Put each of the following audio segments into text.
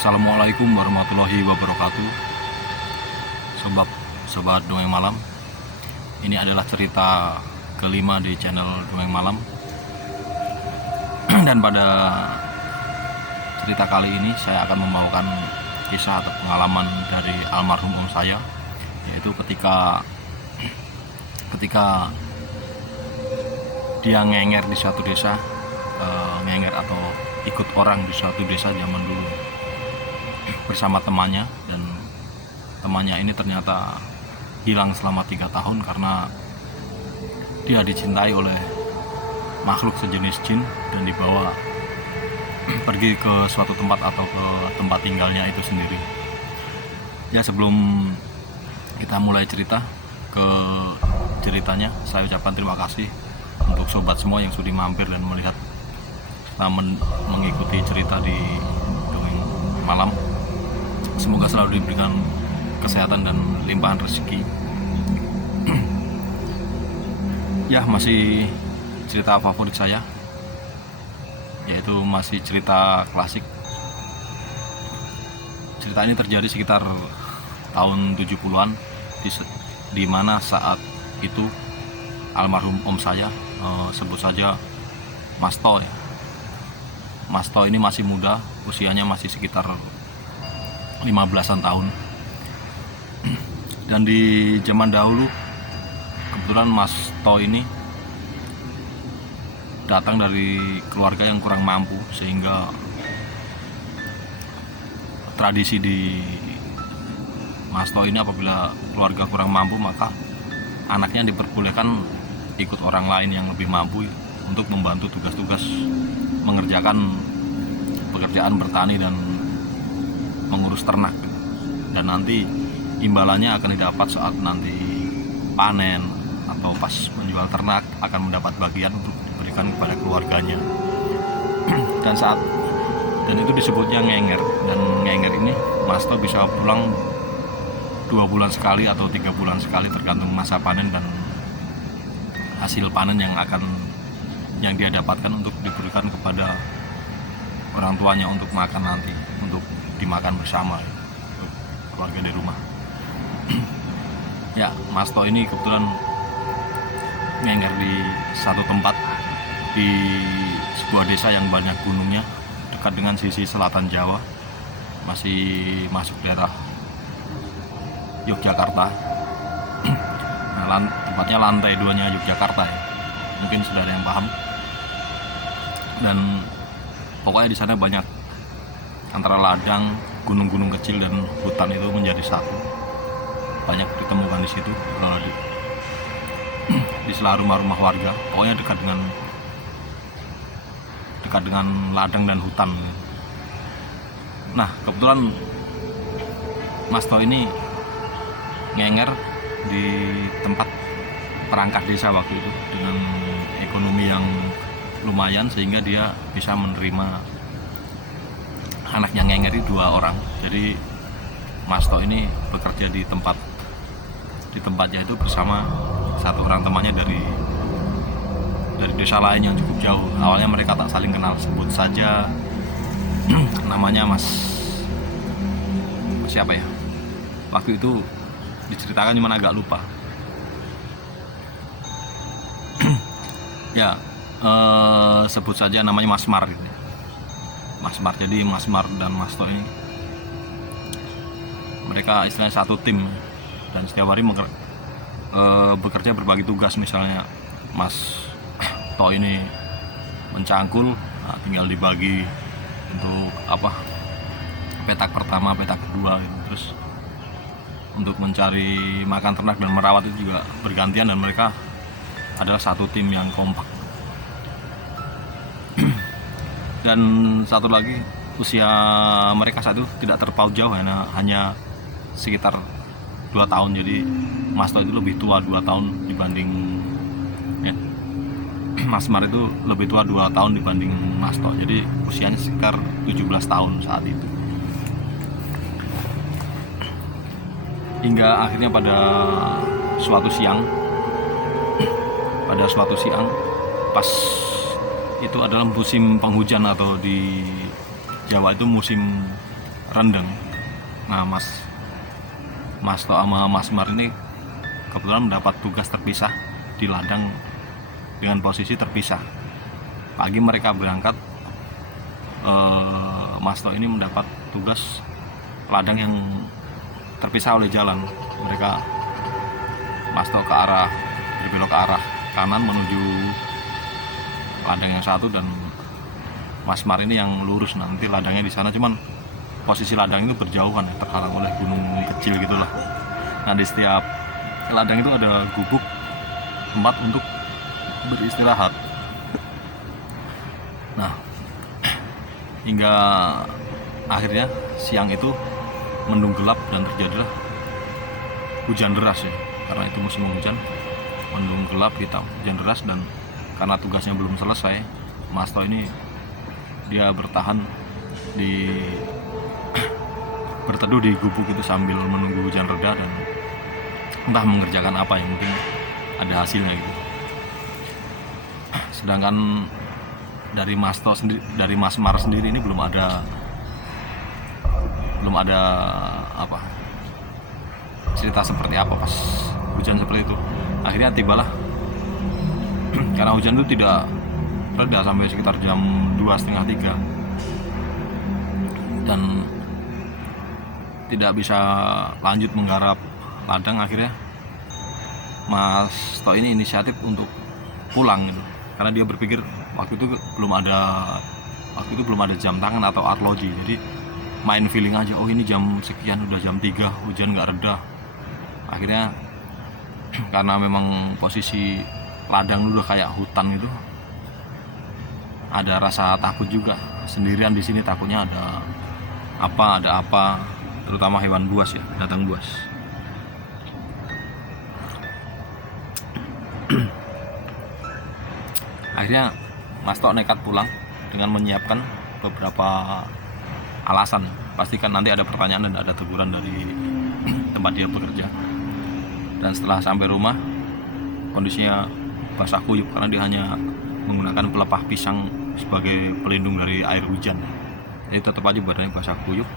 Assalamualaikum warahmatullahi wabarakatuh. Sobat Dongeng Malam. Ini adalah cerita kelima di channel Dongeng Malam. Dan pada cerita kali ini saya akan membawakan kisah atau pengalaman dari almarhum om saya, yaitu ketika dia ngenger di suatu desa, ngenger atau ikut orang di suatu desa zaman dulu bersama temannya, dan temannya ini ternyata hilang selama 3 tahun karena dia dicintai oleh makhluk sejenis jin dan dibawa pergi ke suatu tempat atau ke tempat tinggalnya itu sendiri. Ya, sebelum kita mulai cerita ke ceritanya, saya ucapkan terima kasih untuk sobat semua yang sudah mampir dan melihat serta mengikuti cerita di Dongeng Malam. Semoga selalu diberikan kesehatan dan limpahan rezeki. Ya, masih cerita favorit saya, yaitu masih cerita klasik. Cerita ini terjadi sekitar tahun 70-an, di mana saat itu almarhum om saya, sebut saja Mas To ya. Mas To ini masih muda, usianya masih sekitar 15-an tahun. Dan di zaman dahulu kebetulan Mas To ini datang dari keluarga yang kurang mampu, sehingga tradisi di Mas To ini apabila keluarga kurang mampu, maka anaknya diperbolehkan ikut orang lain yang lebih mampu untuk membantu tugas-tugas mengerjakan pekerjaan bertani dan mengurus ternak. Dan nanti imbalannya akan didapat saat nanti panen atau pas menjual ternak, akan mendapat bagian untuk diberikan kepada keluarganya. Dan itu disebutnya ngenger. Dan ngenger ini Mas To bisa pulang 2 bulan sekali atau 3 bulan sekali, tergantung masa panen dan hasil panen yang dia dapatkan untuk diberikan kepada orang tuanya untuk makan nanti, untuk dimakan bersama untuk keluarga di rumah. Ya, Mas To ini kebetulan ngenger di satu tempat di sebuah desa yang banyak gunungnya, dekat dengan sisi selatan Jawa, masih masuk daerah Yogyakarta. Nah, tempatnya lantai 2-nya Yogyakarta ya. Mungkin sudah ada yang paham. Dan pokoknya di sana banyak antara ladang, gunung-gunung kecil dan hutan itu menjadi satu. Banyak ditemukan di situ, di sela rumah-rumah warga. Pokoknya dekat dengan ladang dan hutan. Nah, kebetulan Mas To ini ngenger di tempat perangkat desa waktu itu dengan ekonomi yang lumayan, sehingga dia bisa menerima anaknya ngenger itu 2 orang. Jadi Mas To ini bekerja di tempatnya itu bersama satu orang temannya dari desa lain yang cukup jauh. Awalnya mereka tak saling kenal, sebut saja namanya Mas siapa ya, waktu itu diceritakan cuman agak lupa. Ya, sebut saja namanya Mas Mar gitu. Mas Mar. Jadi Mas Mar dan Mas To ini mereka istilahnya satu tim, dan setiap hari bekerja berbagi tugas. Misalnya Mas To ini mencangkul, nah, tinggal dibagi untuk petak pertama, petak kedua gitu. Terus untuk mencari makan ternak dan merawat itu juga bergantian, dan mereka adalah satu tim yang kompak. Dan satu lagi, usia mereka saat itu tidak terpaut jauh, hanya sekitar 2 tahun. Jadi Mas To itu lebih tua 2 tahun dibanding Mas Mar itu lebih tua 2 tahun dibanding Mas To. Jadi usianya sekitar 17 tahun saat itu. Hingga akhirnya pada suatu siang pas itu adalah musim penghujan, atau di Jawa itu musim rendeng. Nah, Mas To sama Mas Mar ini kebetulan mendapat tugas terpisah di ladang dengan posisi terpisah. Pagi mereka berangkat, Mas To ini mendapat tugas ladang yang terpisah oleh jalan. Mas To berbelok ke arah kanan menuju ladang yang satu, dan Mas Mar ini yang lurus. Nanti ladangnya di sana, cuman posisi ladang itu berjauhan, terhalang oleh gunung kecil gitulah. Nah, di setiap ladang itu ada gubuk tempat untuk beristirahat. Nah, hingga akhirnya siang itu mendung gelap dan terjadilah hujan deras ya, karena itu musim hujan. Mendung gelap, hitam, hujan deras, dan karena tugasnya belum selesai, Mas To ini dia berteduh di gubuk itu sambil menunggu hujan reda, dan entah mengerjakan apa, yang penting ada hasilnya gitu. Sedangkan dari Mas Mar sendiri ini belum ada apa cerita seperti apa pas hujan seperti itu. Akhirnya tibalah karena hujan itu tidak reda sampai sekitar jam 2:30, 3, dan tidak bisa lanjut menggarap ladang. Akhirnya Mas To ini inisiatif untuk pulang gitu, karena dia berpikir waktu itu belum ada jam tangan atau arloji, jadi main feeling aja, oh ini jam sekian, udah jam 3 hujan nggak reda. Akhirnya karena memang posisi ladang udah kayak hutan gitu, ada rasa takut juga. Sendirian di sini takutnya ada apa, terutama hewan buas ya, binatang buas. Akhirnya Mas To nekat pulang dengan menyiapkan beberapa alasan. Pastikan nanti ada pertanyaan dan ada teguran dari tempat dia bekerja. Dan setelah sampai rumah, kondisinya basah kuyup karena dia hanya menggunakan pelepah pisang sebagai pelindung dari air hujan. Jadi tetap aja badannya basah kuyup.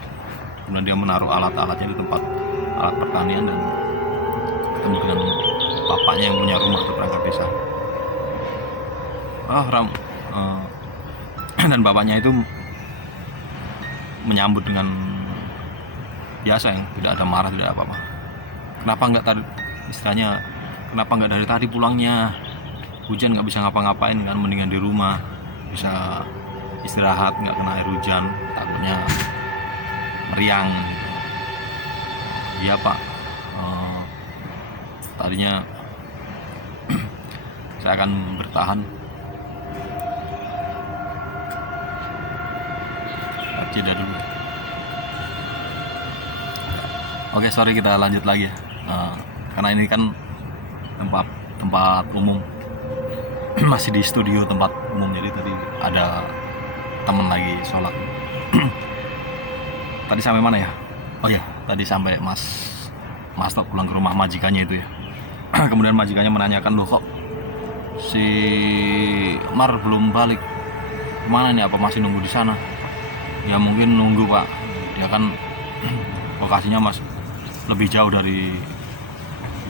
Kemudian dia menaruh alat-alatnya di tempat alat pertanian, dan ketemu dengan bapaknya yang punya rumah ke perangkat desa. Dan bapaknya itu menyambut dengan biasa, yang tidak ada marah, tidak apa-apa. Kenapa nggak dari tadi pulangnya? Hujan nggak bisa ngapa-ngapain kan, mendingan di rumah bisa istirahat, nggak kena air hujan, takutnya meriang gitu. Iya Pak, tadinya saya akan bertahan. Jeda dulu. Oke, sorry, kita lanjut lagi ya. Karena ini kan tempat umum, masih di studio tempat umum, jadi tadi ada temen lagi sholat. Tadi sampai mana ya? Oh ya, tadi sampai Mas To pulang ke rumah majikannya itu ya. Kemudian majikannya menanyakan, loh kok si Mar belum balik, kemana nih, apa masih nunggu di sana? Ya mungkin nunggu Pak, dia kan lokasinya lebih jauh dari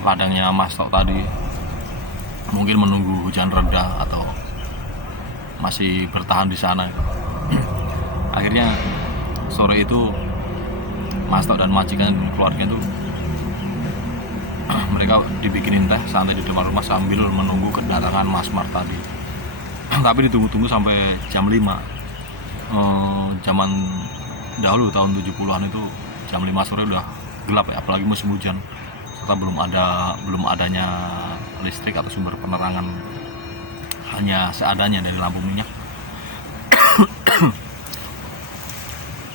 ladangnya Mas To tadi, mungkin menunggu hujan reda atau masih bertahan di sana. Akhirnya sore itu Mas To dan majikan dan keluarga itu mereka dibikinin teh santai di depan rumah sambil menunggu kedatangan Mas Mar tadi. Tapi ditunggu-tunggu sampai jam 5. Zaman dahulu tahun 70-an itu jam 5 sore udah gelap ya, apalagi musim hujan, serta belum adanya listrik atau sumber penerangan, hanya seadanya dari lampu minyak.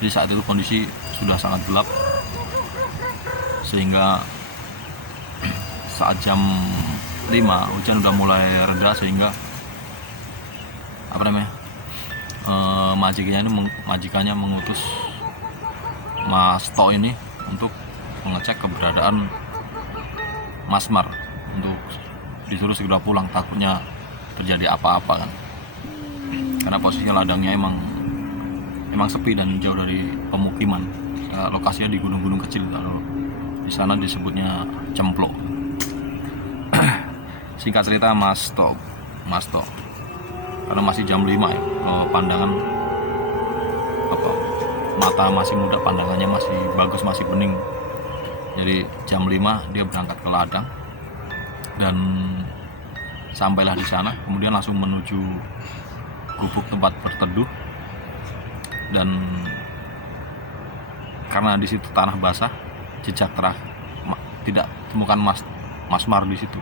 Jadi saat itu kondisi sudah sangat gelap, sehingga saat jam 5 hujan udah mulai reda, sehingga majikannya mengutus Mas To ini untuk mengecek keberadaan Mas Mar, untuk disuruh segera pulang, takutnya terjadi apa-apa kan, karena posisinya ladangnya emang sepi dan jauh dari pemukiman. lokasinya di gunung-gunung kecil, kalau di sana disebutnya Cemplok. Singkat cerita, Mas Tok karena masih jam 5 ya, pandangan mata masih muda, pandangannya masih bagus, masih bening. Jadi jam 5 dia berangkat ke ladang dan sampailah di sana, kemudian langsung menuju gubuk tempat berteduh. Dan karena di situ tanah basah, jejak terakhir tidak temukan Masmar di situ.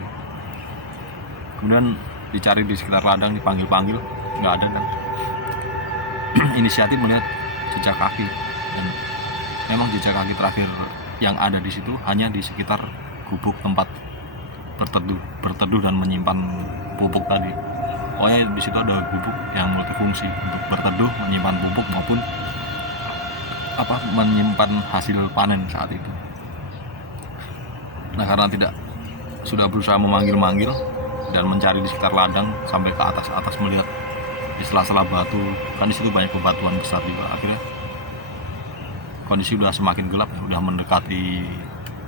Kemudian dicari di sekitar ladang, dipanggil-panggil, nggak ada, dan inisiatif melihat jejak kaki, dan memang jejak kaki terakhir yang ada di situ hanya di sekitar gubuk tempat berteduh dan menyimpan pupuk tadi. Pokoknya di situ ada gubuk yang multifungsi untuk berteduh, menyimpan pupuk maupun menyimpan hasil panen saat itu. Nah, karena sudah berusaha memanggil-manggil dan mencari di sekitar ladang sampai ke atas melihat di sela-sela batu, kan di situ banyak bebatuan besar juga. Akhirnya kondisi sudah semakin gelap, sudah mendekati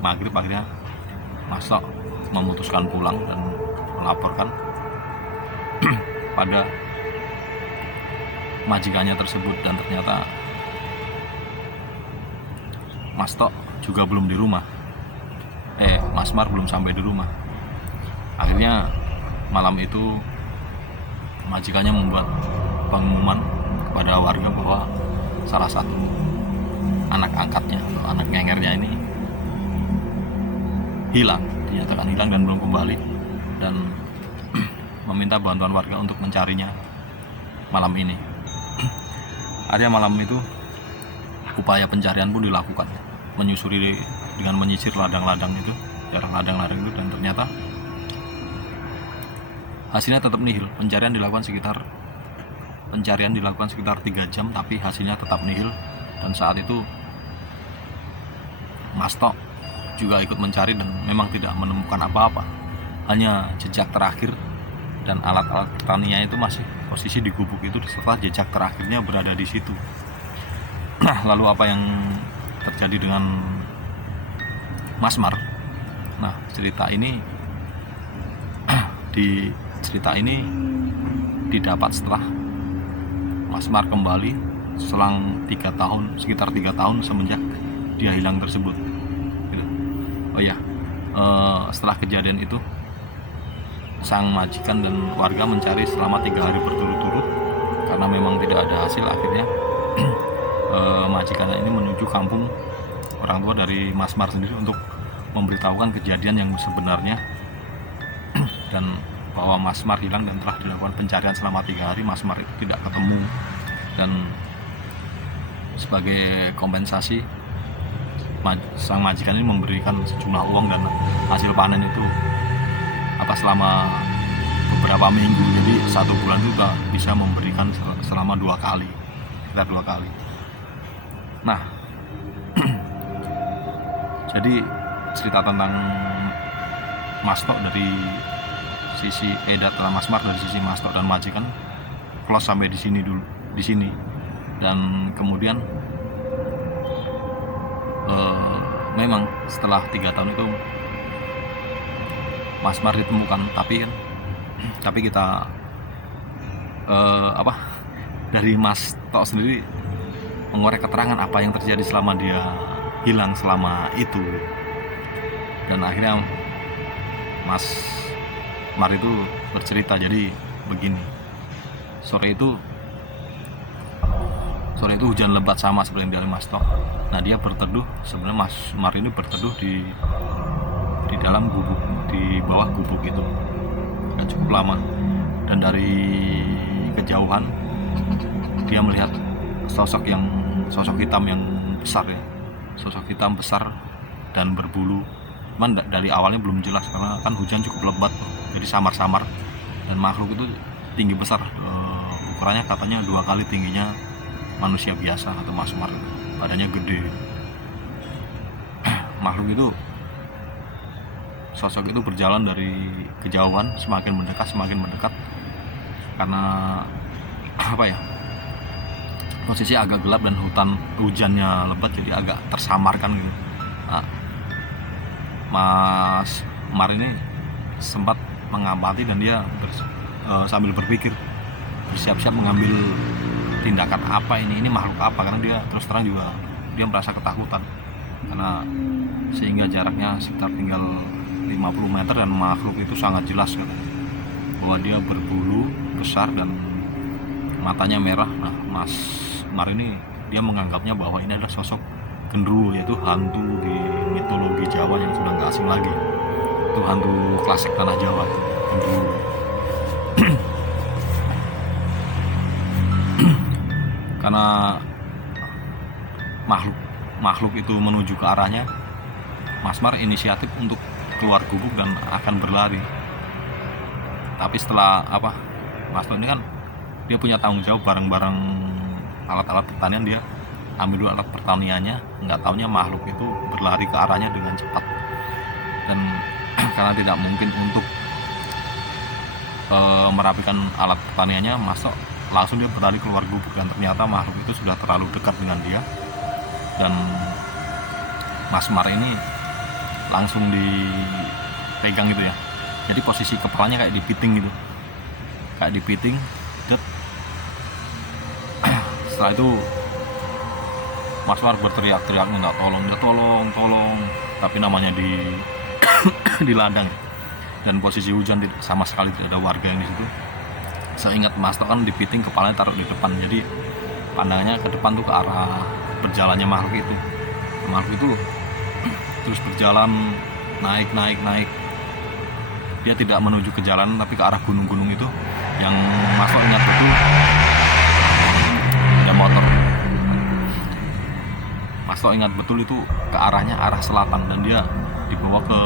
maghrib. Akhirnya Mas Tok memutuskan pulang dan melaporkan pada majikannya tersebut, dan ternyata Mas Tok juga belum di rumah. Masmar belum sampai di rumah. Akhirnya malam itu majikannya membuat pengumuman kepada warga bahwa salah satu anak angkatnya atau anak ngengernya ini dinyatakan hilang dan belum kembali, dan meminta bantuan warga untuk mencarinya malam ini. Akhirnya malam itu upaya pencarian pun dilakukan, menyusuri dengan menyisir ladang-ladang itu, daerah ladang-ladang itu, dan ternyata hasilnya tetap nihil. Pencarian dilakukan sekitar 3 jam, tapi hasilnya tetap nihil. Dan saat itu Mas Tok juga ikut mencari dan memang tidak menemukan apa-apa, hanya jejak terakhir, dan alat-alat pertaniannya itu masih posisi di gubuk itu setelah jejak terakhirnya berada di situ. Nah, lalu apa yang terjadi dengan Masmar? Nah, cerita ini didapat setelah Masmar kembali selang 3 tahun, sekitar 3 tahun semenjak dia hilang tersebut. Oh ya, setelah kejadian itu sang majikan dan warga mencari selama 3 hari berturut-turut. Karena memang tidak ada hasil, akhirnya majikannya ini menuju kampung orang tua dari Masmar sendiri untuk memberitahukan kejadian yang sebenarnya dan bahwa Masmar hilang dan telah dilakukan pencarian selama 3 hari. Masmar itu tidak ketemu, dan sebagai kompensasi sang majikan ini memberikan sejumlah uang dan hasil panen itu selama beberapa minggu. Jadi 1 bulan itu bisa memberikan selama 2 kali, sekitar 2 kali. Nah, jadi cerita tentang Mas Tok dari sisi Masmar dari sisi Mas Tok dan majikan close sampai di sini. Dan kemudian memang setelah 3 tahun itu Masmar ditemukan, tapi kita dari Mas Tok sendiri mengorek keterangan apa yang terjadi selama dia hilang selama itu. Dan akhirnya Mas Mar itu bercerita, jadi begini, sore itu hujan lebat sama seperti yang dialami Mas Tok. Nah, dia berteduh, sebenarnya Mas Mar ini berteduh di dalam gubuk, di bawah gubuk itu cukup lama, dan dari kejauhan dia melihat sosok hitam yang besar ya, sosok hitam besar dan berbulu. Cuman dari awalnya belum jelas karena kan hujan cukup lebat, jadi samar-samar, dan makhluk itu tinggi besar, ukurannya katanya 2 kali tingginya manusia biasa atau Masmar, badannya gede. Makhluk itu, sosok itu berjalan dari kejauhan, semakin mendekat karena posisi agak gelap dan hujannya lebat, jadi agak tersamarkan gitu. Nah, Mas Mar ini sempat mengamati dan dia sambil berpikir, bersiap-siap mengambil tindakan apa ini makhluk apa, karena dia terus terang juga dia merasa ketakutan karena sehingga jaraknya sekitar tinggal 50 meter dan makhluk itu sangat jelas katanya bahwa dia berbulu besar dan matanya merah. Nah, Mas Mar ini dia menganggapnya bahwa ini adalah sosok genderuwo, yaitu hantu di mitologi Jawa yang sudah nggak asing lagi. Itu hantu klasik tanah Jawa, genderuwo. Karena makhluk itu menuju ke arahnya, Mas Mar inisiatif untuk keluar gubuk dan akan berlari. Tapi setelah Mas Mar ini kan dia punya tanggung jawab barang-barang alat-alat pertanian, dia ambil dulu alat pertaniannya, nggak taunya makhluk itu berlari ke arahnya dengan cepat. Dan karena tidak mungkin untuk merapikan alat pertaniannya, langsung dia berlari keluar gubuk, dan ternyata makhluk itu sudah terlalu dekat dengan dia. Dan Mas Mar ini langsung dipegang gitu ya, jadi posisi kepalanya kayak dipiting gitu, kayak dipiting. Setelah itu Mas Mar berteriak-teriak minta tolong, dia tolong, tapi namanya di ladang dan posisi hujan, sama sekali tidak ada warga yang di situ. Seingat Mas kan dipiting, kepalanya taruh di depan, jadi pandangannya ke depan tuh ke arah berjalannya makhluk itu. Makhluk itu terus berjalan naik. Dia tidak menuju ke jalan tapi ke arah gunung-gunung itu yang Mas ingat betul ada motor. Mas ingat betul itu ke arah selatan, dan dia dibawa ke,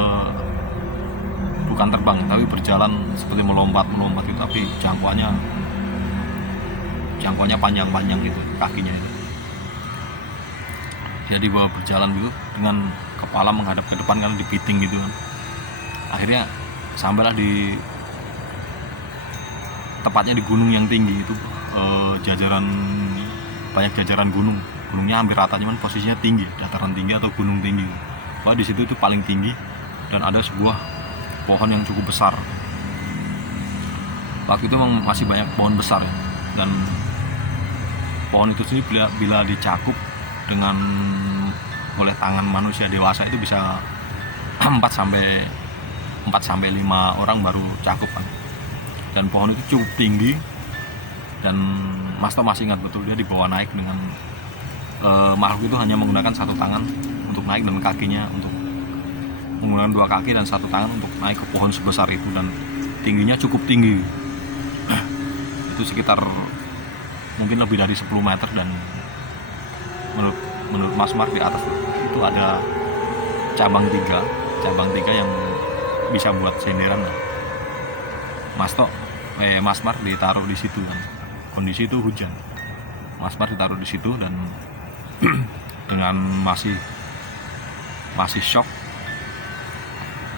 bukan terbang tapi berjalan seperti melompat itu, tapi jangkauannya panjang gitu kakinya itu. Dia dibawa berjalan gitu dengan kepala menghadap ke depan karena dipiting gitu kan. Akhirnya sampailah tepatnya di gunung yang tinggi itu, banyak jajaran gunungnya hampir rata, cuman posisinya tinggi, dataran tinggi atau gunung tinggi. Bahwa di situ itu paling tinggi dan ada sebuah pohon yang cukup besar. Waktu itu memang masih banyak pohon besar ya, dan pohon itu sendiri bila dicakup oleh tangan manusia dewasa itu bisa 4 sampai 5 orang baru cakup kan. Dan pohon itu cukup tinggi, dan Mas masih ingat betul dia dibawa naik dengan makhluk itu hanya menggunakan satu tangan untuk naik, dan kakinya untuk menggunakan 2 kaki dan 1 tangan untuk naik ke pohon sebesar itu, dan tingginya cukup tinggi. Itu sekitar mungkin lebih dari 10 meter, dan menurut Mas Mar di atas itu ada cabang tiga yang bisa buat senderan. Mas Mar ditaruh di situ kan. Kondisi itu hujan. Mas Mar ditaruh di situ dan dengan masih shock.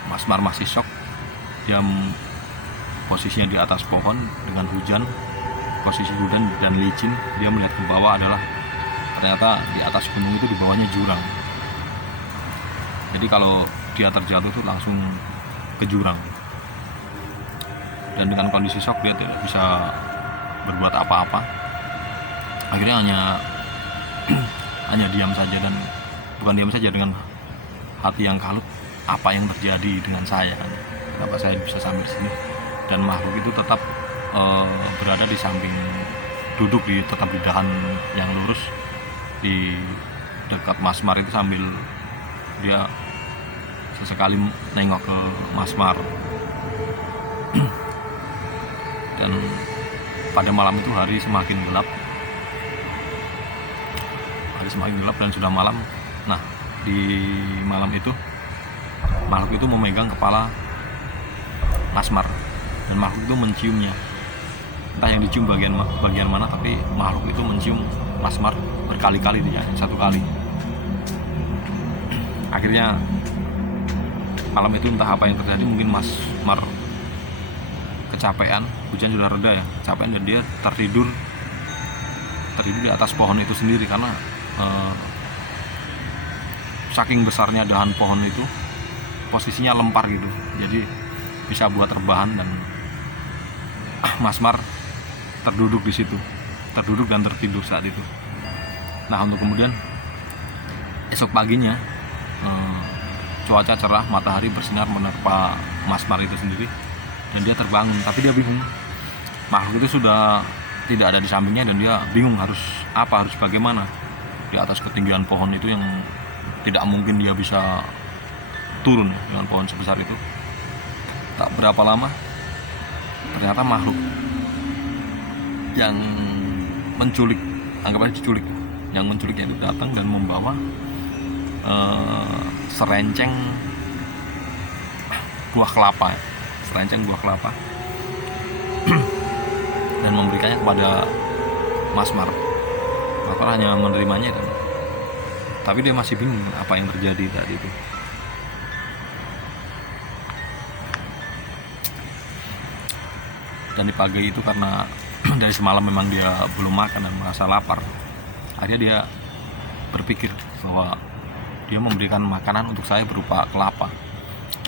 Mas Mar masih shock. Dia posisinya di atas pohon dengan hujan, posisi hujan dan licin. Dia melihat ke bawah, adalah ternyata di atas gunung itu di bawahnya jurang. Jadi kalau dia terjatuh itu langsung ke jurang. Dan dengan kondisi shock dia tidak bisa berbuat apa-apa. Akhirnya hanya diam saja, dan bukan diam saja, dengan hati yang kalut, apa yang terjadi dengan saya kan? Kenapa saya bisa sampai sini? Dan makhluk itu tetap berada di samping, tetap di dahan yang lurus di dekat Mas Mar itu, sambil dia sesekali nengok ke Mas Mar. Dan pada malam itu hari semakin gelap dan sudah malam. Nah, di malam itu makhluk itu memegang kepala Mas Mar, dan makhluk itu menciumnya. Entah yang dicium bagian mana, tapi makhluk itu mencium Mas Mar berkali-kali, dia 1 kali. Akhirnya malam itu entah apa yang terjadi, mungkin Mas Mar kecapean, hujan sudah reda ya, kecapean, dan dia tertidur tertidur di atas pohon itu sendiri karena saking besarnya dahan pohon itu posisinya lempar gitu, jadi bisa buat rebahan. Dan Mas Mar terduduk di situ, terduduk dan tertidur saat itu. Nah, untuk kemudian esok paginya cuaca cerah, matahari bersinar menerpa Mas Mar itu sendiri, dan dia terbangun. Tapi dia bingung, makhluk itu sudah tidak ada di sampingnya, dan dia bingung harus bagaimana di atas ketinggian pohon itu yang tidak mungkin dia bisa turun dengan pohon sebesar itu. Tak berapa lama ternyata makhluk yang menculik, anggap aja diculik, yang menculiknya itu datang dan membawa serenceng buah kelapa dan memberikannya kepada Mas Mar. Mas Mar hanya menerimanya, tapi dia masih bingung apa yang terjadi tadi itu. Dan di pagi itu karena dari semalam memang dia belum makan dan merasa lapar, akhirnya dia berpikir bahwa dia memberikan makanan untuk saya berupa kelapa,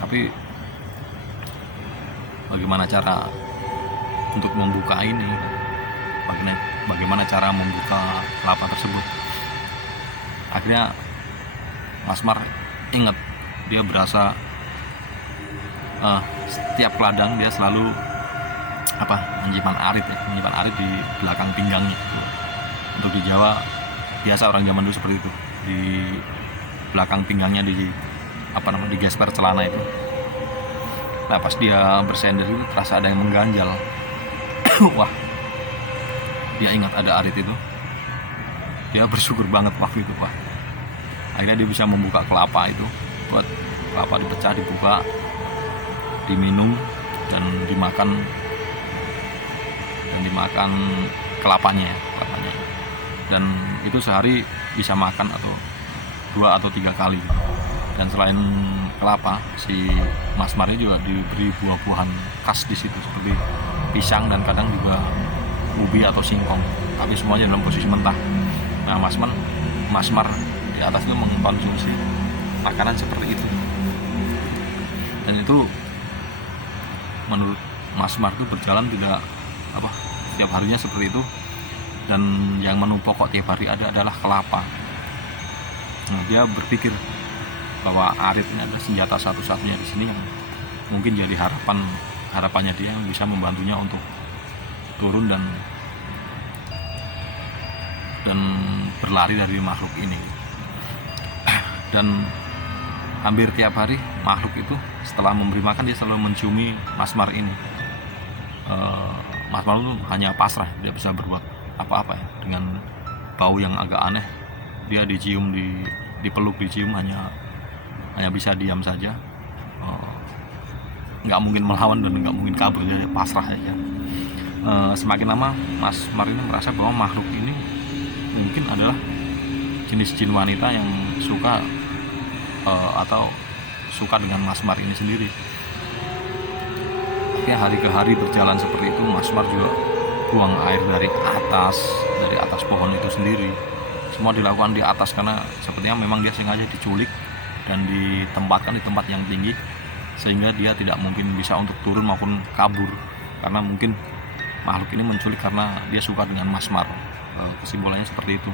tapi bagaimana cara untuk membuka ini, bagaimana cara membuka kelapa tersebut. Akhirnya Mas Mar ingat, dia berasa setiap ladang dia selalu menyimpan arit di belakang pinggangnya. Untuk di Jawa biasa orang zaman dulu seperti itu, di belakang pinggangnya digesper celana itu. Nah, pas dia bersender itu terasa ada yang mengganjal. Wah, dia ingat ada arit itu. Dia bersyukur banget waktu itu, Pak. Akhirnya dia bisa membuka kelapa itu, buat kelapa dipecah, dibuka, diminum dan dimakan kelapanya. Dan itu sehari bisa makan atau 2 atau 3 kali. Dan selain kelapa, si Mas Mar juga diberi buah-buahan khas di situ seperti pisang dan kadang juga ubi atau singkong, tapi semuanya dalam posisi mentah. Nah, Mas Mar di atas itu mengkonsumsi makanan seperti itu, dan itu menurut Mas Mar itu berjalan tidak tiap harinya seperti itu, dan yang menu pokok tiap hari adalah kelapa. Nah, dia berpikir bahwa arit ini adalah senjata satu-satunya di sini yang mungkin jadi harapannya dia yang bisa membantunya untuk turun dan berlari dari makhluk ini. Dan hampir tiap hari makhluk itu setelah memberi makan dia selalu menciumi Mas Mar ini. Mas Mar itu hanya pasrah, dia bisa berbuat apa-apa ya, dengan bau yang agak aneh. Dia dicium, dipeluk, dicium, hanya bisa diam saja, nggak mungkin melawan dan nggak mungkin kabur, dia pasrah saja. Semakin lama Mas Mar ini merasa bahwa makhluk ini mungkin adalah jenis jin wanita yang suka atau suka dengan Mas Mar ini sendiri. Tapi hari ke hari berjalan seperti itu, Mas Mar juga buang air dari atas pohon itu sendiri. Semua dilakukan di atas karena sepertinya memang dia sengaja diculik dan ditempatkan di tempat yang tinggi, sehingga dia tidak mungkin bisa untuk turun maupun kabur, karena mungkin makhluk ini menculik karena dia suka dengan Mas Mar. Kesimpulannya seperti itu,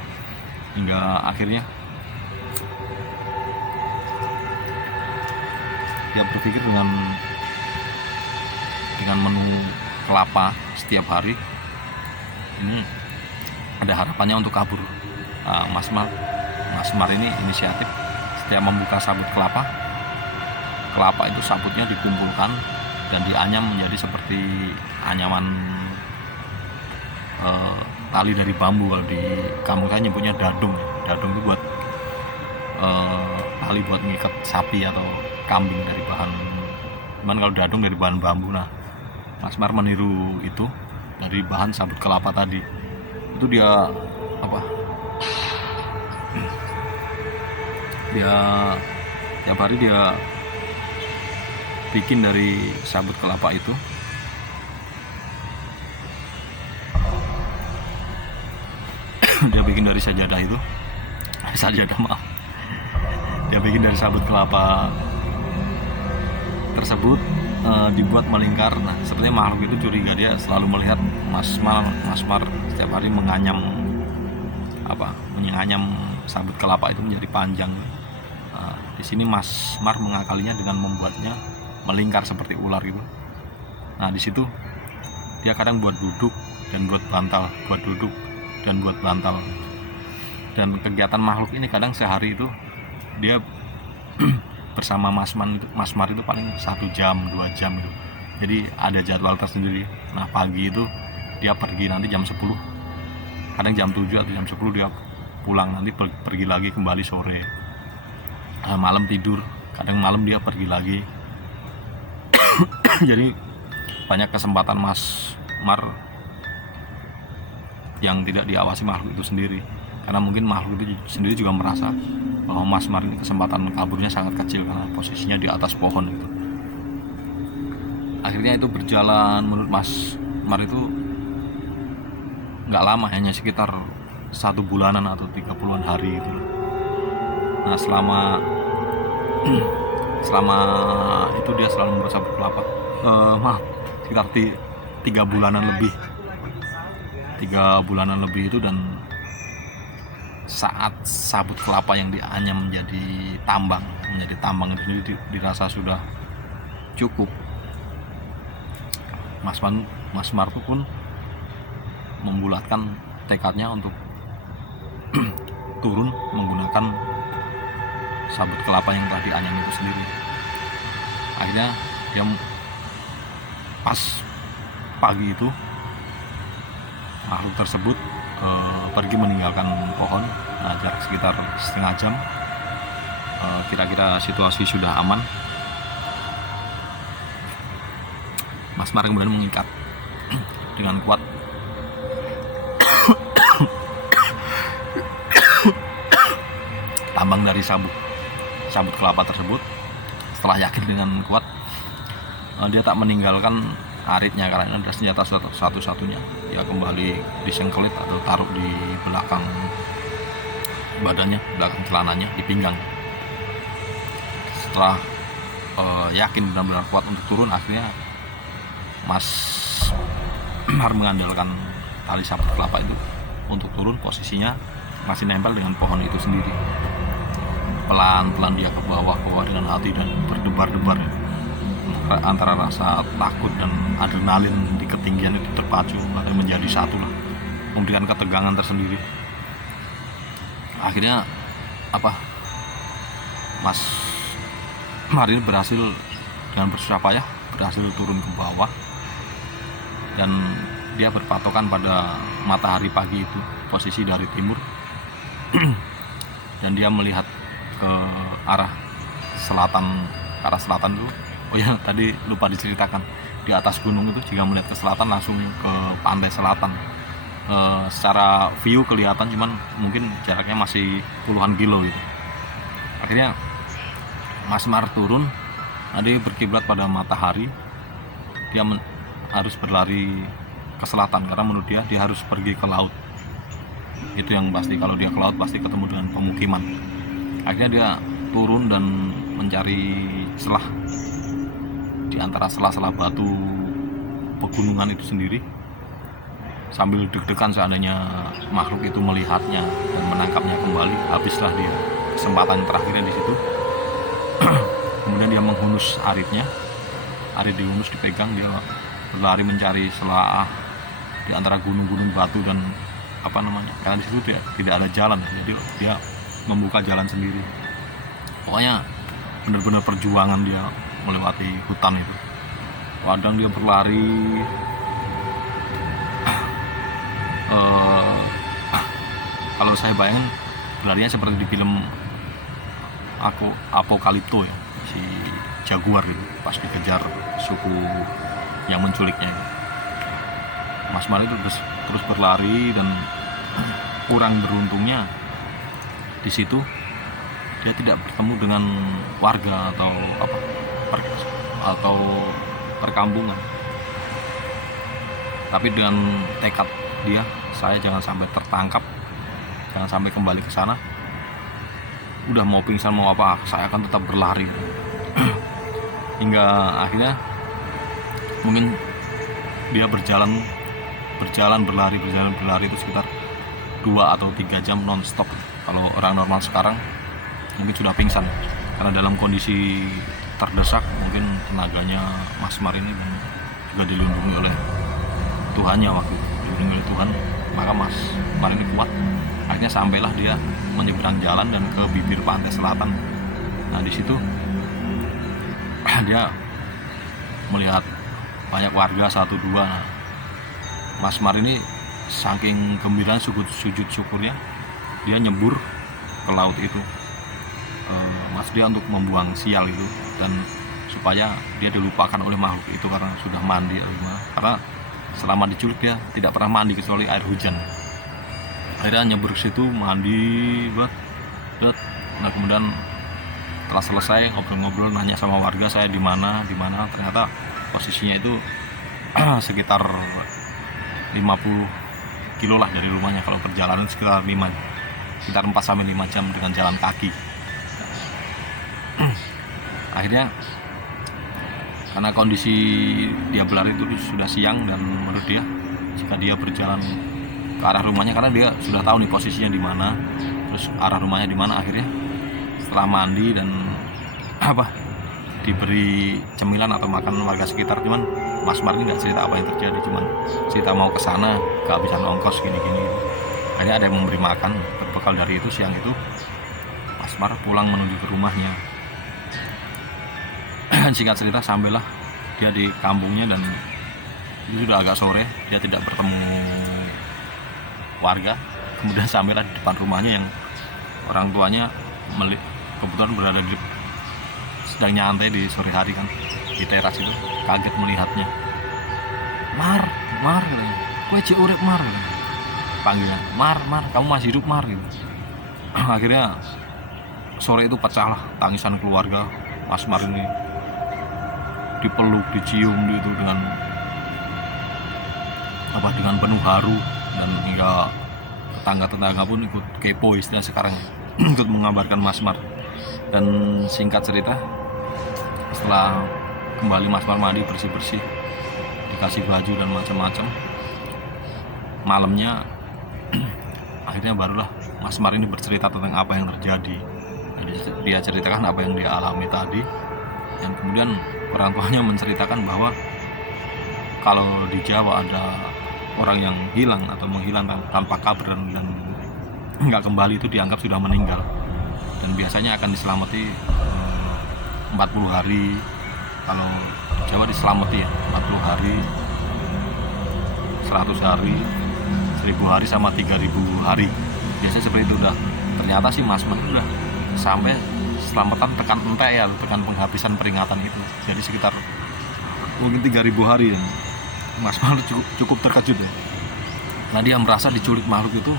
hingga akhirnya dia berpikir dengan menu kelapa setiap hari ini ada harapannya untuk kabur. Mas Mar ini inisiatif, setiap membuka sabut kelapa itu sabutnya dikumpulkan dan dianyam menjadi seperti anyaman tali dari bambu. Kalau di kampung saya nyebutnya dadung itu buat tali buat mengikat sapi atau kambing dari bahan, cuman kalau dadung dari bahan bambu. Nah, Mas Mar meniru itu dari bahan sabut kelapa tadi. Itu dia tiap hari dia bikin dari sabut kelapa itu dia bikin dari sajadah itu, sajadah maaf, dia bikin dari sabut kelapa tersebut, dibuat melingkar. Nah, sepertinya makhluk itu curiga, dia selalu melihat Mas Mar setiap hari menganyam sabut kelapa itu menjadi panjang. Di sini Mas Mar mengakalinya dengan membuatnya melingkar seperti ular gitu. Nah, di situ dia kadang buat duduk dan buat bantal, buat duduk dan buat bantal. Dan kegiatan makhluk ini kadang sehari itu dia bersama Mas Mar itu paling 1 jam 2 jam gitu. Jadi ada jadwal tersendiri. Nah, pagi itu dia pergi, nanti jam 10, kadang jam 7 atau jam 10 dia pulang, nanti pergi lagi kembali sore. Malam tidur, kadang malam dia pergi lagi. Jadi banyak kesempatan Mas Mar yang tidak diawasi makhluk itu sendiri, karena mungkin makhluk itu sendiri juga merasa bahwa Mas Mar ini kesempatan kaburnya sangat kecil karena posisinya di atas pohon itu. Akhirnya itu berjalan, menurut Mas Mar itu nggak lama, hanya sekitar 1 bulanan atau 30-an hari gitu. Nah, selama itu dia selalu membuat sabut kelapa, sekitar 3 bulanan lebih. 3 bulanan lebih itu, dan saat sabut kelapa yang dianyam menjadi tambang itu sendiri dirasa sudah cukup, Mas Mar pun membulatkan tekadnya untuk turun menggunakan sabut kelapa yang telah dianyam itu sendiri. Akhirnya dia pas pagi itu makhluk tersebut pergi meninggalkan pohon. Nah, jarak sekitar setengah jam, kira-kira situasi sudah aman. Mas Mar kemudian mengikat dengan kuat tambang dari sabut kelapa tersebut. Setelah yakin dengan kuat, dia tak meninggalkan aritnya karena ini adalah senjata satu-satunya. Dia kembali disengkelit atau taruh di belakang badannya, belakang celananya, di pinggang. Setelah yakin benar-benar kuat untuk turun, akhirnya Mas Mar mengandalkan tali sabut kelapa itu untuk turun. Posisinya masih nempel dengan pohon itu sendiri. Pelan-pelan dia ke bawah dengan hati dan berdebar-debar, antara rasa takut dan adrenalin di ketinggian itu terpacu atau menjadi satu lah, memberikan ketegangan tersendiri. Akhirnya Mas Mar ini berhasil dengan bersusah payah berhasil turun ke bawah, dan dia berpatokan pada matahari pagi itu, posisi dari timur. Dan dia melihat ke arah selatan itu. Oh ya, tadi lupa diceritakan, di atas gunung itu jika melihat ke selatan langsung ke pantai selatan. Secara view kelihatan, cuman mungkin jaraknya masih puluhan kilo gitu. Akhirnya Mas Mar turun, dia berkiblat pada matahari. Dia harus berlari ke selatan karena menurut dia harus pergi ke laut. Itu yang pasti, kalau dia ke laut pasti ketemu dengan pemukiman. Akhirnya dia turun dan mencari celah di antara sela-sela batu pegunungan itu sendiri, sambil deg-degan seandainya makhluk itu melihatnya dan menangkapnya kembali. Habislah dia kesempatan terakhirnya di situ. Kemudian dia menghunus arit dihunus, dipegang, dia berlari mencari celah di antara gunung-gunung batu dan karena di situ tidak ada jalan, jadi dia membuka jalan sendiri. Pokoknya benar-benar perjuangan dia melewati hutan itu. Kadang dia berlari kalau saya bayangin berlarinya seperti di film Apokalipto ya, si jaguar itu pas dikejar suku yang menculiknya. Mas Mar itu terus berlari, dan kurang beruntungnya di situ dia tidak bertemu dengan warga atau perkampungan. Tapi dengan tekad dia, saya jangan sampai tertangkap, jangan sampai kembali ke sana. Udah mau pingsan mau apa, saya akan tetap berlari. Hingga akhirnya mungkin dia berjalan berlari itu sekitar 2 atau 3 jam non-stop. Kalau orang normal sekarang mungkin sudah pingsan karena dalam kondisi terdesak. Mungkin tenaganya Mas Mar ini juga dilindungi oleh Tuhannya, waktu dilindungi oleh Tuhan, maka Mas Mar ini kuat. Akhirnya sampailah dia menyeberang jalan dan ke bibir pantai selatan. Nah di situ dia melihat banyak warga 1-2. Mas Mar ini saking gembira sujud syukurnya, dia nyebur ke laut itu, maksudnya untuk membuang sial itu, dan supaya dia dilupakan oleh makhluk itu karena sudah mandi. Karena selama diculik dia tidak pernah mandi kecuali air hujan. Akhirnya nyebur ke situ, mandi, nah kemudian setelah selesai ngobrol-ngobrol, nanya sama warga saya di mana. Ternyata posisinya itu sekitar 50 kilo lah dari rumahnya. Kalau perjalanan sekitar 4-5 jam dengan jalan kaki. Akhirnya karena kondisi dia berlari itu sudah siang, dan menurut dia jika dia berjalan ke arah rumahnya, karena dia sudah tahu nih posisinya di mana, terus arah rumahnya di mana. Akhirnya setelah mandi dan diberi cemilan atau makan warga sekitar, cuman Mas Mar ini nggak cerita apa yang terjadi, cuman cerita mau ke sana kehabisan ongkos gini-gini. Akhirnya ada yang memberi makan. Berbekal dari itu, siang itu Mas Mar pulang menuju ke rumahnya. Singkat cerita, sampailah dia di kampungnya, dan itu sudah agak sore, dia tidak bertemu warga. Kemudian sampailah di depan rumahnya yang orang tuanya kebetulan berada sedang nyantai di sore hari kan, di teras itu. Kaget melihatnya. Mar, kowe cek urip Mar, panggilan. Mar, kamu masih hidup Mar gitu. Akhirnya sore itu pecahlah tangisan keluarga. Mas Mar ini dipeluk, dicium gitu dengan penuh haru, dan hingga tetangga-tetangga pun ikut kepo istilah sekarang, ikut mengabarkan Mas Mar. Dan singkat cerita, setelah kembali Mas Mar mandi, bersih-bersih, dikasih baju dan macam-macam, malamnya akhirnya barulah Mas Mar ini bercerita tentang apa yang terjadi. Dia ceritakan apa yang dia alami tadi, dan kemudian orang tuanya menceritakan bahwa kalau di Jawa ada orang yang hilang atau menghilang tanpa kabar dan nggak kembali, itu dianggap sudah meninggal, dan biasanya akan diselamati 40 hari. Kalau di Jawa diselamati ya 40 hari, 100 hari, 1000 hari, sama 3000 hari. Biasanya seperti itu. Udah ternyata sih Mas Mar udah sampai selamatan tekan entek ya, tekan penghabisan peringatan itu. Jadi sekitar mungkin 3000 hari ya. Mas Mar cukup terkejut ya. Nah dia merasa diculik makhluk itu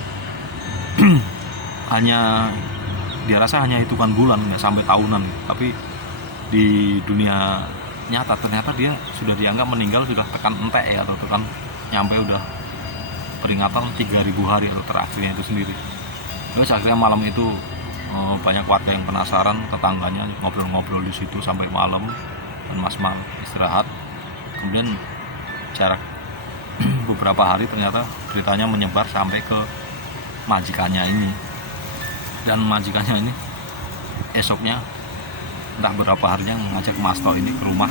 dia rasa hanya hitungan bulan, nggak sampai tahunan. Tapi di dunia nyata ternyata dia sudah dianggap meninggal, sudah tekan entek ya, atau tekan nyampe udah peringatan 3000 hari atau terakhirnya itu sendiri. Terus akhirnya malam itu banyak warga yang penasaran, tetangganya ngobrol-ngobrol di situ sampai malam, dan Mas Mar istirahat. Kemudian jarak beberapa hari ternyata beritanya menyebar sampai ke majikannya ini, dan majikannya ini esoknya entah berapa harinya mengajak Mas Tok ini ke rumah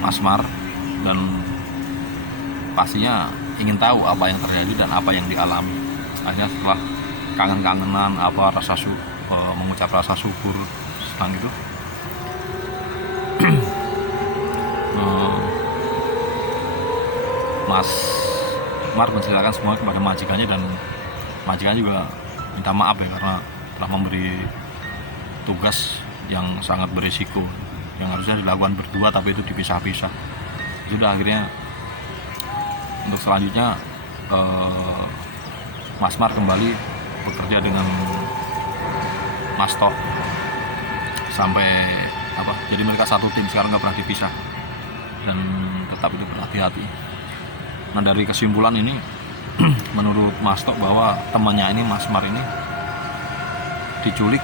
Mas Mar, dan pastinya ingin tahu apa yang terjadi dan apa yang dialami. Akhirnya setelah kangen-kangenan, mengucap rasa syukur tentang itu, Mas Mar menceritakan semua kepada majikannya, dan majikan juga minta maaf ya karena telah memberi tugas yang sangat berisiko, yang harusnya dilakukan berdua tapi itu dipisah-pisah. Sudah akhirnya untuk selanjutnya Mas Mar kembali bekerja dengan Mas Tok sampai jadi mereka satu tim sekarang, nggak pernah dipisah, dan tetap itu berhati-hati. Nah dari kesimpulan ini menurut Mas Tok bahwa temannya ini, Mas Mar ini, diculik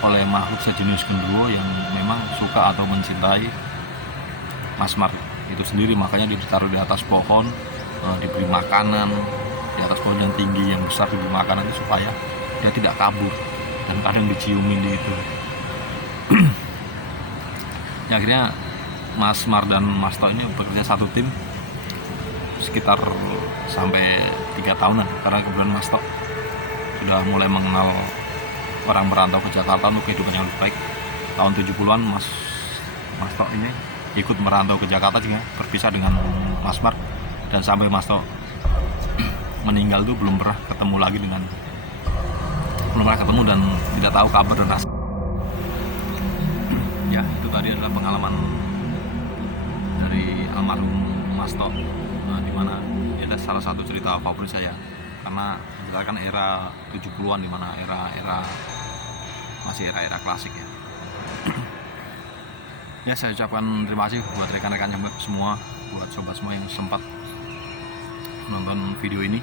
oleh makhluk sejenis genderuwo yang memang suka atau mencintai Mas Mar itu sendiri. Makanya dia ditaruh di atas pohon, diberi makanan di atas pohon yang tinggi, yang besar, diberi makanan itu supaya dia tidak kabur, dan kadang diciumin di itu. Ya, akhirnya Mas Mar dan Mas Tok ini bekerja satu tim sekitar sampai 3 tahunan, karena kebetulan Mas Tok sudah mulai mengenal orang merantau ke Jakarta untuk kehidupan yang lebih baik. Tahun 70-an Mas Tok ini ikut merantau ke Jakarta juga, berpisah dengan Mas Mar, dan sampai Mas Tok meninggal itu belum pernah ketemu dan tidak tahu kabar dan rasa. Ya, itu tadi adalah pengalaman dari almarhum Mas Tok, dimana ini adalah salah satu cerita favorit saya karena menceritakan era 70-an, dimana masih era klasik ya. Ya, saya ucapkan terima kasih buat rekan-rekan yang semua, buat sobat semua yang sempat menonton video ini.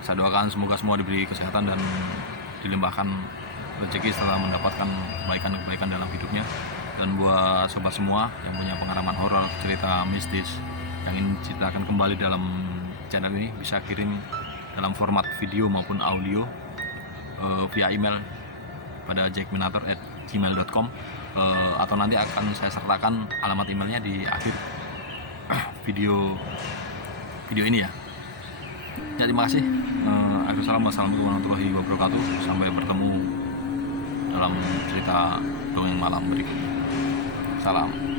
Saya doakan semoga semua diberi kesehatan dan dilimpahkan rezeki setelah mendapatkan kebaikan-kebaikan dalam hidupnya. Dan buat sobat semua yang punya pengalaman horor, cerita mistis yang ingin ceritakan kembali dalam channel ini, bisa kirim dalam format video maupun audio via email pada jackminator@gmail.com, atau nanti akan saya sertakan alamat emailnya di akhir video ini ya. Ya, terima kasih. Wassalamualaikum warahmatullahi wabarakatuh. Sampai bertemu dalam cerita dongeng malam berikutnya. Salam.